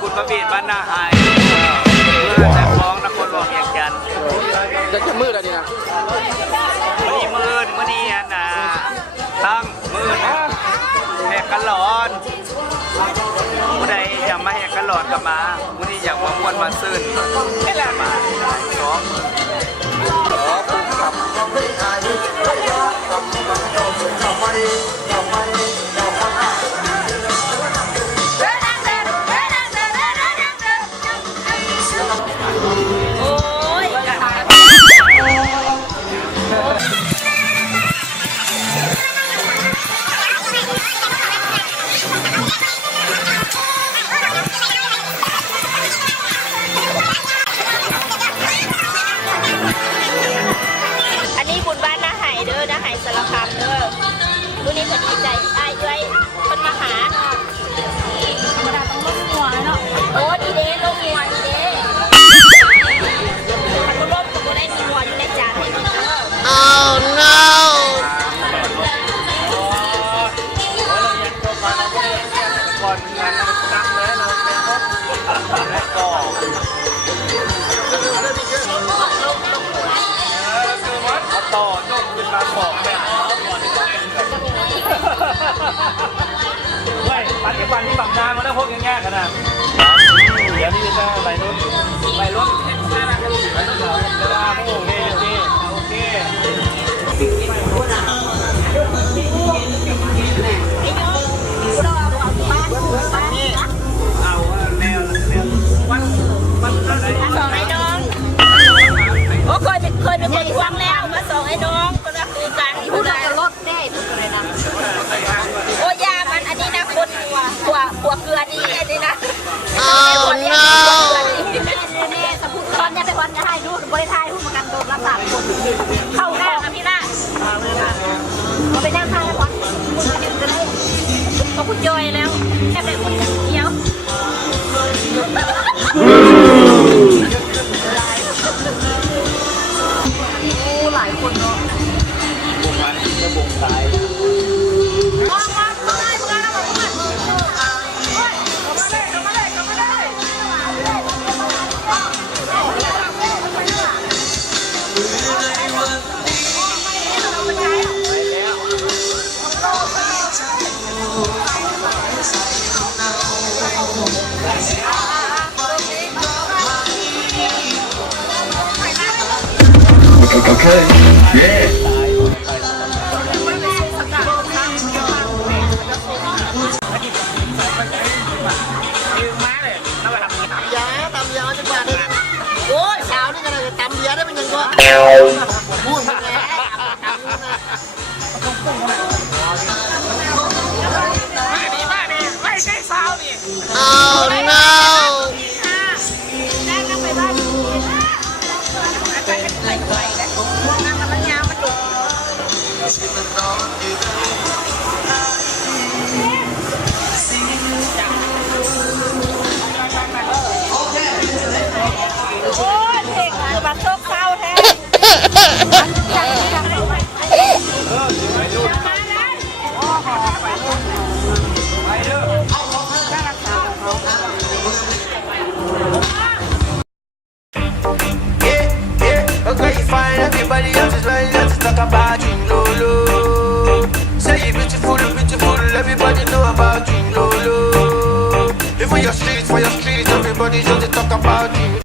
บุญพระบีดบ้านนาหายเมื่อแต่คล้องนครหลวงเวียงจันทร์จะมืดอะไรเนี่ยมื่อนี้นะตั้งมืดแหกกันหลอนผู้ใดอยากมาแหกกันหลอนก็มาผู้นี้อยากมาม้วนมาซื่นมาสองสารคามเด้อวันนี้ก็ดีใจไอ้ด้วยคนมาหาเนาะธรรมดาต้องลงหัวเนาะโอ้ดีเด้ลงหัวดีเด้มันก็ลงก็ได้มีหัวอยู่ในจานให้กินเด้อ Oh no ก่อนงานตั้งเลยเราเป็นรถแล้วก็ต่อนกขึ้นมาบอกแบบเฮ้ยปัจจุบันนี่บังนามันต้องพกง่ายๆกันนะเดี๋ยวนี้จะไปรุ่นเวลาโอเคเอาแนววันสองไอ้น้องโอ้เคยเป็นคนทวงแล้วมาส่งไอ้น้องคนละคือการที่พูดจะลดได้พูดอะไรนะโอ้ยามันอันนี้นะคนหัวเกลือดีอันนี้นะ Oh no นี่สมมติตอนนี้ไปวันจะให้ดูบริษัทหุ้นประกันโดนรับ3 คนเข้าหน้าครับพี่ล่ะเราไปนั่งข้างแล้วก่อนคุณยืนกันเลยเขาคุณจอยแล้วแค่แบบคนเดียวหลายคนเนาะบุกมันจะบุกตายOkay. Yeah. ตำยาจังหวัดเลยโอ้ยสาวนี่กันเลยตำยาได้เป็นยังก็พูดมาแล้วมาดิไม่ใช่สาวนี่ Oh no โอ้ยเด็กคือบัตรโชคเศร้าแท้Okay, fine, everybody else is lying, let's talk about you, Lolo. Say you're beautiful, everybody know about you, Lolo. If for your streets, everybody just talk about